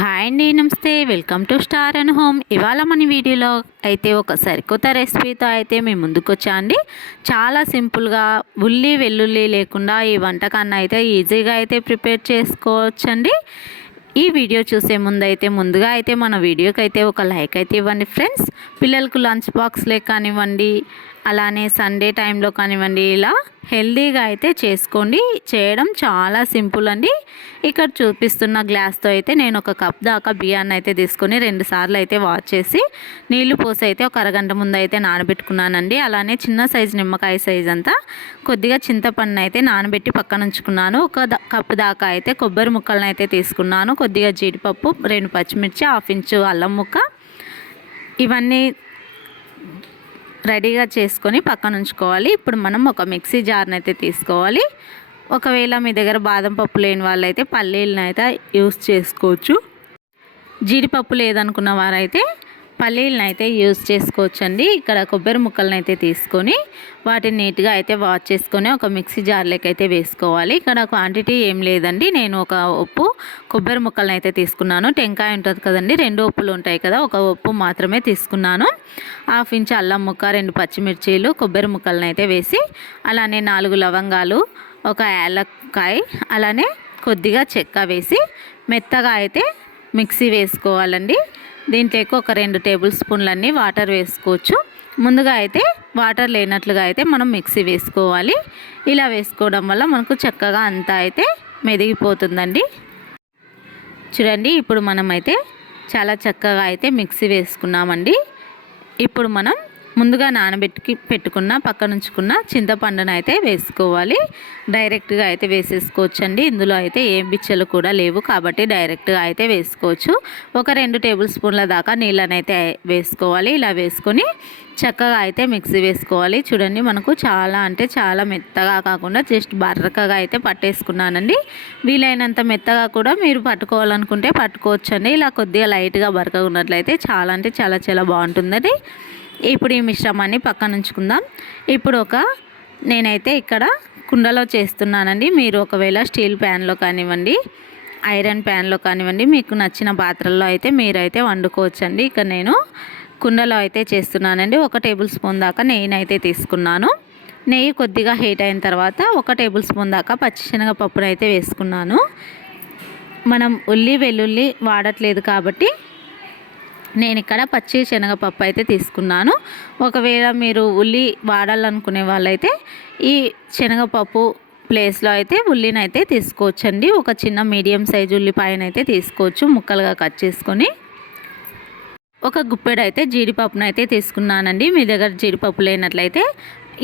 Hi అండి నమస్తే. Welcome to star and home. ఇవాళ మన వీడియోలో అయితే ఒక సరికొత్త రెసిపీతో అయితే మేము ముందుకు వచ్చాండి చాలా సింపుల్గా ఉల్లి వెల్లుల్లి లేకుండా ఈ వంటకాన్ని అయితే ఈజీగా అయితే ప్రిపేర్ చేసుకోవచ్చండి. ఈ వీడియో చూసే ముందు అయితే ముందుగా అయితే మన వీడియోకి అయితే ఒక లైక్ అయితే ఇవ్వండి ఫ్రెండ్స్. పిల్లలకు లంచ్ బాక్స్లే కానివ్వండి అలానే సండే టైంలో కానివ్వండి ఇలా హెల్దీగా అయితే చేసుకోండి. చేయడం చాలా సింపుల్ అండి. ఇక్కడ చూపిస్తున్న గ్లాస్తో అయితే నేను ఒక కప్ దాకా బియ్యాన్ని అయితే తీసుకొని రెండు సార్లు అయితే వాష్ చేసి నీళ్ళు పోసి అయితే ఒక అరగంట ముందు అయితే నానబెట్టుకున్నానండి. అలానే చిన్న సైజు నిమ్మకాయ సైజ్ అంతా కొద్దిగా చింతపండు అయితే నానబెట్టి పక్కన ఉంచుకున్నాను. ఒక కప్ దాకా అయితే కొబ్బరి ముక్కలను అయితే తీసుకున్నాను. కొద్దిగా జీడిపప్పు రెండు పచ్చిమిర్చి హాఫ్ ఇంచు అల్లం ముక్క. ఇవన్నీ రెడీగా చేసుకొని పక్కన ఉంచుకోవాలి. ఇప్పుడు మనం ఒక మిక్సీ జార్ని అయితే తీసుకోవాలి. ఒకవేళ మీ దగ్గర బాదం పప్పు లేని వాళ్ళైతే పల్లీలను అయితే యూస్ చేసుకోవచ్చు. జీడిపప్పు లేదనుకున్న వారైతే పల్లీలను అయితే యూజ్ చేసుకోవచ్చండి. ఇక్కడ కొబ్బరి ముక్కలను అయితే తీసుకొని వాటిని నీట్గా అయితే వాష్ చేసుకొని ఒక మిక్సీ జార్లోకి అయితే వేసుకోవాలి. ఇక్కడ క్వాంటిటీ ఏం లేదండి. నేను ఒక ఉప్పు కొబ్బరి ముక్కలను అయితే తీసుకున్నాను. టెంకాయ ఉంటుంది కదండి. రెండు ఉప్పులు ఉంటాయి కదా. ఒక ఉప్పు మాత్రమే తీసుకున్నాను. హాఫ్ ఇంచ్ అల్లం ముక్క రెండు పచ్చిమిర్చీలు కొబ్బరి ముక్కలను అయితే వేసి అలానే నాలుగు లవంగాలు ఒక యాలక్కాయ అలానే కొద్దిగా చెక్క వేసి మెత్తగా అయితే మిక్సీ వేసుకోవాలండి. దీంట్లోకి ఒక రెండు టేబుల్ స్పూన్లన్నీ వాటర్ వేసుకోవచ్చు. ముందుగా అయితే వాటర్ లేనట్లుగా అయితే మనం మిక్సీ వేసుకోవాలి. ఇలా వేసుకోవడం వల్ల మనకు చక్కగా అంతా అయితే మెదిగిపోతుందండి. చూడండి ఇప్పుడు మనమైతే చాలా చక్కగా అయితే మిక్సీ వేసుకున్నామండి. ఇప్పుడు మనం ముందుగా నానబెట్టుకి పెట్టుకున్న పక్కన ఉంచుకున్న చింతపండును అయితే వేసుకోవాలి. డైరెక్ట్గా అయితే వేసేసుకోవచ్చండి. ఇందులో అయితే ఏం బిచ్చలు కూడా లేవు కాబట్టి డైరెక్ట్గా అయితే వేసుకోవచ్చు. ఒక రెండు టేబుల్ స్పూన్ల దాకా నీళ్ళనైతే వేసుకోవాలి. ఇలా వేసుకొని చక్కగా అయితే మిక్సీ వేసుకోవాలి. చూడండి మనకు చాలా అంటే చాలా మెత్తగా కాకుండా జస్ట్ బర్రకగా అయితే పట్టేసుకున్నానండి. వీలైనంత మెత్తగా కూడా మీరు పట్టుకోవాలనుకుంటే పట్టుకోవచ్చండి. ఇలా కొద్దిగా లైట్గా బరకగా ఉన్నట్లయితే చాలా అంటే చాలా చాలా బాగుంటుందండి. ఇప్పుడు ఈ మిశ్రమాన్ని పక్కన ఉంచుకుందాం. ఇప్పుడు ఒక నేనైతే ఇక్కడ కుండలో చేస్తున్నానండి. మీరు ఒకవేళ స్టీల్ ప్యాన్లో కానివ్వండి ఐరన్ ప్యాన్లో కానివ్వండి మీకు నచ్చిన పాత్రల్లో అయితే మీరైతే వండుకోవచ్చండి. ఇక్కడ నేను కుండలో అయితే చేస్తున్నానండి. ఒక టేబుల్ స్పూన్ దాకా నెయ్యినైతే తీసుకున్నాను. నెయ్యి కొద్దిగా హీట్ అయిన తర్వాత ఒక టేబుల్ స్పూన్ దాకా పచ్చిశనగపప్పునైతే వేసుకున్నాను. మనం ఉల్లి వెల్లుల్లి వాడట్లేదు కాబట్టి నేను ఇక్కడ పచ్చి శనగపప్పు అయితే తీసుకున్నాను. ఒకవేళ మీరు ఉల్లి వాడాలనుకునే వాళ్ళైతే ఈ శనగపప్పు ప్లేస్లో అయితే ఉల్లిని అయితే తీసుకోవచ్చండి. ఒక చిన్న మీడియం సైజు ఉల్లిపాయను అయితే తీసుకోవచ్చు ముక్కలుగా కట్ చేసుకొని. ఒక గుప్పెడు అయితే జీడిపప్పును అయితే తీసుకున్నానండి. మీ దగ్గర జీడిపప్పు లేనట్లయితే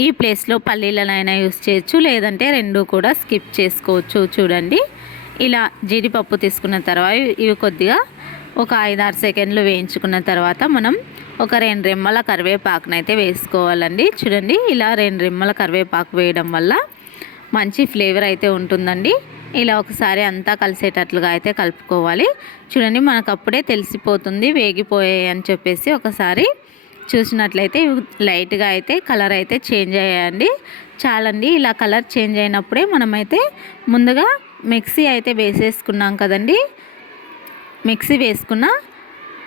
ఈ ప్లేస్లో పల్లీలనైనా యూస్ చేయొచ్చు. లేదంటే రెండు కూడా స్కిప్ చేసుకోవచ్చు చూడండి. ఇలా జీడిపప్పు తీసుకున్న తర్వాత ఇవి కొద్దిగా ఒక ఐదారు సెకండ్లు వేయించుకున్న తర్వాత మనం ఒక రెండు రెమ్మల కరివేపాకునైతే వేసుకోవాలండి. చూడండి ఇలా రెండు రెమ్మల కరివేపాకు వేయడం వల్ల మంచి ఫ్లేవర్ అయితే ఉంటుందండి. ఇలా ఒకసారి అంతా కలిసేటట్లుగా అయితే కలుపుకోవాలి. చూడండి మనకు అప్పుడే తెలిసిపోతుంది వేగిపోయాయి అని చెప్పేసి ఒకసారి చూసినట్లయితే లైట్గా అయితే కలర్ అయితే చేంజ్ అయ్యాయండి. చాలండి ఇలా కలర్ చేంజ్ అయినప్పుడే మనమైతే ముందుగా మిక్సీ అయితే వేసేసుకున్నాం కదండి. మిక్సీ వేసుకున్న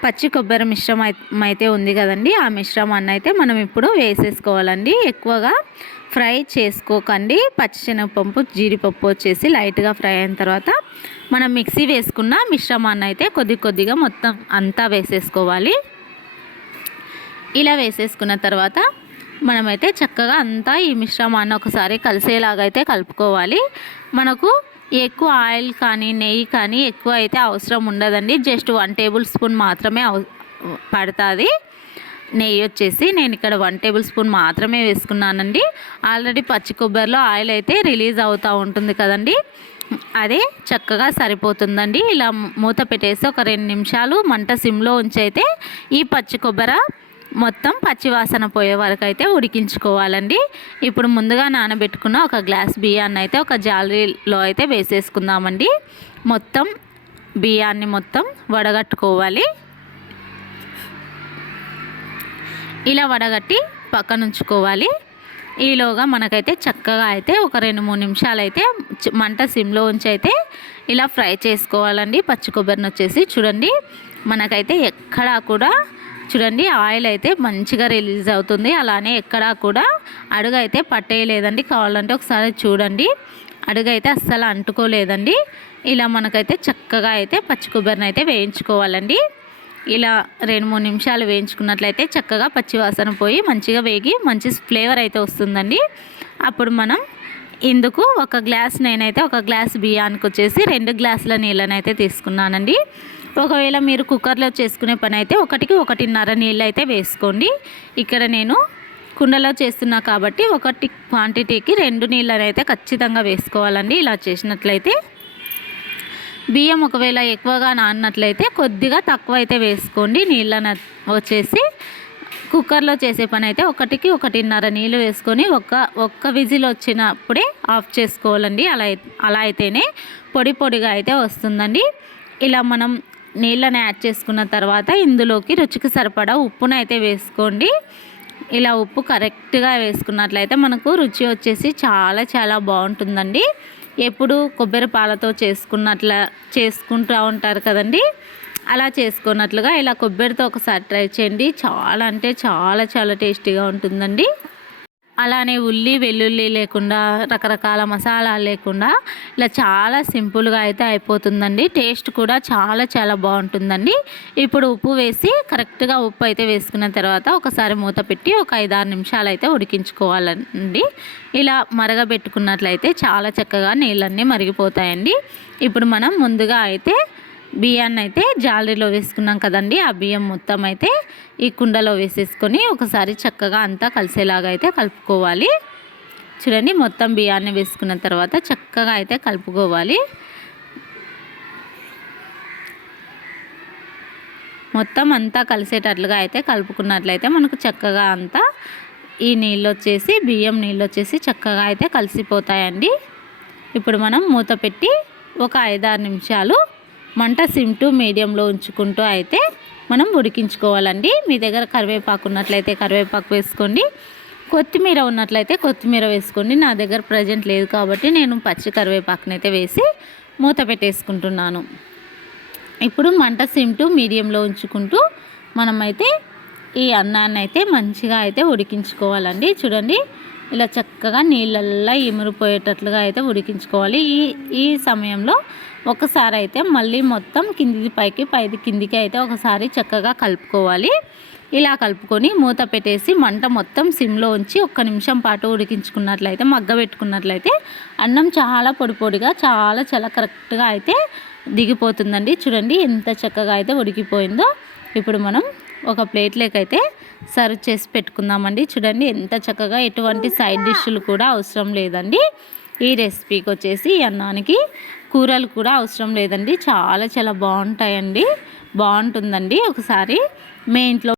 పచ్చి కొబ్బరి మిశ్రమం అయితే ఉంది కదండి. ఆ మిశ్రమాన్ని అయితే మనం ఇప్పుడు వేసేసుకోవాలండి. ఎక్కువగా ఫ్రై చేసుకోకండి. పచ్చిశనగపప్పు జీడిపప్పు వచ్చేసి లైట్గా ఫ్రై అయిన తర్వాత మనం మిక్సీ వేసుకున్న మిశ్రమాన్ని అయితే కొద్ది కొద్దిగా మొత్తం అంతా వేసేసుకోవాలి. ఇలా వేసేసుకున్న తర్వాత మనమైతే చక్కగా అంతా ఈ మిశ్రమాన్ని ఒకసారి కలిసేలాగా అయితే కలుపుకోవాలి. మనకు ఎక్కువ ఆయిల్ కానీ నెయ్యి కానీ ఎక్కువ అయితే అవసరం ఉండదండి. జస్ట్ వన్ టేబుల్ స్పూన్ మాత్రమే పడుతుంది. నెయ్యి వచ్చేసి నేను ఇక్కడ వన్ టేబుల్ స్పూన్ మాత్రమే వేసుకున్నానండి. ఆల్రెడీ పచ్చి కొబ్బరిలో ఆయిల్ అయితే రిలీజ్ అవుతూ ఉంటుంది కదండి. అదే చక్కగా సరిపోతుందండి. ఇలా మూత పెట్టేసి ఒక రెండు నిమిషాలు మంట సిమ్లో ఉంచి అయితే ఈ పచ్చి కొబ్బరి మొత్తం పచ్చివాసన పోయే వరకు అయితే ఉడికించుకోవాలండి. ఇప్పుడు ముందుగా నానబెట్టుకున్న ఒక గ్లాస్ బియ్యాన్ని అయితే ఒక జాలరీలో అయితే వేసేసుకుందామండి. మొత్తం బియ్యాన్ని మొత్తం వడగట్టుకోవాలి. ఇలా వడగట్టి పక్కన ఉంచుకోవాలి. ఈలోగా మనకైతే చక్కగా అయితే ఒక రెండు మూడు నిమిషాలు అయితే మంట సిమ్లో ఉంచి అయితే ఇలా ఫ్రై చేసుకోవాలండి. పచ్చి కొబ్బరిని వచ్చేసి చూడండి. మనకైతే ఎక్కడా కూడా చూడండి ఆయిల్ అయితే మంచిగా రిలీజ్ అవుతుంది. అలానే ఎక్కడా కూడా అడుగు అయితే పట్టేయలేదండి. కావాలంటే ఒకసారి చూడండి. అడుగు అయితే అస్సలు అంటుకోలేదండి. ఇలా మనకైతే చక్కగా అయితే పచ్చి కొబ్బరిని అయితే వేయించుకోవాలండి. ఇలా రెండు మూడు నిమిషాలు వేయించుకున్నట్లయితే చక్కగా పచ్చివాసన పోయి మంచిగా వేగి మంచి ఫ్లేవర్ అయితే వస్తుందండి. అప్పుడు మనం ఇందుకు ఒక గ్లాస్ నేనైతే ఒక గ్లాస్ బియ్యానికి వచ్చేసి రెండు గ్లాసుల నీళ్ళనైతే తీసుకున్నానండి. ఒకవేళ మీరు కుక్కర్లో చేసుకునే పని అయితే ఒకటికి ఒకటిన్నర నీళ్ళు అయితే వేసుకోండి. ఇక్కడ నేను కుండలో చేస్తున్నా కాబట్టి ఒకటి క్వాంటిటీకి రెండు నీళ్ళని అయితే ఖచ్చితంగా వేసుకోవాలండి ఇలా చేసినట్లయితే. బియ్యం ఒకవేళ ఎక్కువగా నాన్నట్లయితే కొద్దిగా తక్కువ అయితే వేసుకోండి నీళ్ళని వచ్చేసి. కుక్కర్లో చేసే పని అయితే ఒకటికి ఒకటిన్నర నీళ్ళు వేసుకొని ఒక్క ఒక్క విజిల్ వచ్చినప్పుడే ఆఫ్ చేసుకోవాలండి. అలా అలా అయితేనే పొడి పొడిగా అయితే వస్తుందండి. ఇలా మనం నీళ్ళని యాడ్ చేసుకున్న తర్వాత ఇందులోకి రుచికి సరిపడా ఉప్పును అయితే వేసుకోండి. ఇలా ఉప్పు కరెక్ట్గా వేసుకున్నట్లయితే మనకు రుచి వచ్చేసి చాలా చాలా బాగుంటుందండి. ఎప్పుడు కొబ్బరి పాలతో చేసుకున్నట్ల చేసుకుంటూ ఉంటారు కదండి. అలా చేసుకున్నట్లుగా ఇలా కొబ్బరితో ఒకసారి ట్రై చేయండి. చాలా అంటే చాలా చాలా టేస్టీగా ఉంటుందండి. అలానే ఉల్లి వెల్లుల్లి లేకుండా రకరకాల మసాలాలు లేకుండా ఇలా చాలా సింపుల్గా అయితే అయిపోతుందండి. టేస్ట్ కూడా చాలా చాలా బాగుంటుందండి. ఇప్పుడు ఉప్పు వేసి కరెక్ట్గా ఉప్పు అయితే వేసుకున్న తర్వాత ఒకసారి మూత పెట్టి ఒక ఐదారు నిమిషాలు అయితే ఉడికించుకోవాలండి. ఇలా మరగబెట్టుకున్నట్లయితే చాలా చక్కగా నీళ్ళన్నీ మరిగిపోతాయండి. ఇప్పుడు మనం ముందుగా అయితే బియ్యాన్ని అయితే జాలరీలో వేసుకున్నాం కదండి. ఆ బియ్యం మొత్తం అయితే ఈ కుండలో వేసేసుకొని ఒకసారి చక్కగా అంతా కలిసేలాగా అయితే కలుపుకోవాలి. చూడండి మొత్తం బియ్యాన్ని వేసుకున్న తర్వాత చక్కగా అయితే కలుపుకోవాలి. మొత్తం అంతా కలిసేటట్లుగా అయితే కలుపుకున్నట్లయితే మనకు చక్కగా అంతా ఈ నీళ్ళు వచ్చేసి బియ్యం నీళ్ళు వచ్చేసి చక్కగా అయితే కలిసిపోతాయండి. ఇప్పుడు మనం మూత పెట్టి ఒక ఐదారు నిమిషాలు మంట సిమ్ టు మీడియంలో ఉంచుకుంటూ అయితే మనం ఉడికించుకోవాలండి. మీ దగ్గర కరివేపాకు ఉన్నట్లయితే కరివేపాకు వేసుకోండి. కొత్తిమీర ఉన్నట్లయితే కొత్తిమీర వేసుకోండి. నా దగ్గర ప్రజెంట్ లేదు కాబట్టి నేను పచ్చి కరివేపాకునైతే అయితే వేసి మూత పెట్టేసుకుంటున్నాను. ఇప్పుడు మంట సిమ్ టు మీడియంలో ఉంచుకుంటూ మనమైతే ఈ అన్నాన్ని అయితే మంచిగా అయితే ఉడికించుకోవాలండి. చూడండి ఇలా చక్కగా నీళ్ళల్లో ఇమిరిపోయేటట్లుగా అయితే ఉడికించుకోవాలి. ఈ ఈ సమయంలో ఒకసారి అయితే మళ్ళీ మొత్తం కిందిది పైకి పైది కిందికి అయితే ఒకసారి చక్కగా కలుపుకోవాలి. ఇలా కలుపుకొని మూత పెట్టేసి మంట మొత్తం సిమ్లో ఉంచి ఒక్క నిమిషం పాటు ఉడికించుకున్నట్లయితే మగ్గ పెట్టుకున్నట్లయితే అన్నం చాలా పొడి పొడిగా చాలా చాలా కరెక్ట్గా అయితే దిగిపోతుందండి. చూడండి ఎంత చక్కగా అయితే ఉడికిపోయిందో. ఇప్పుడు మనం ఒక ప్లేట్లోకి అయితే సర్వ్ చేసి పెట్టుకుందామండి. చూడండి ఎంత చక్కగా ఎటువంటి సైడ్ డిష్లు కూడా అవసరం లేదండి. ఈ రెసిపీకి వచ్చేసి అన్నానికి కూరలు కూడా అవసరం లేదండి. చాలా చాలా బాగుంటాయండి. బాగుంటుందండి. ఒకసారి మీ ఇంట్లో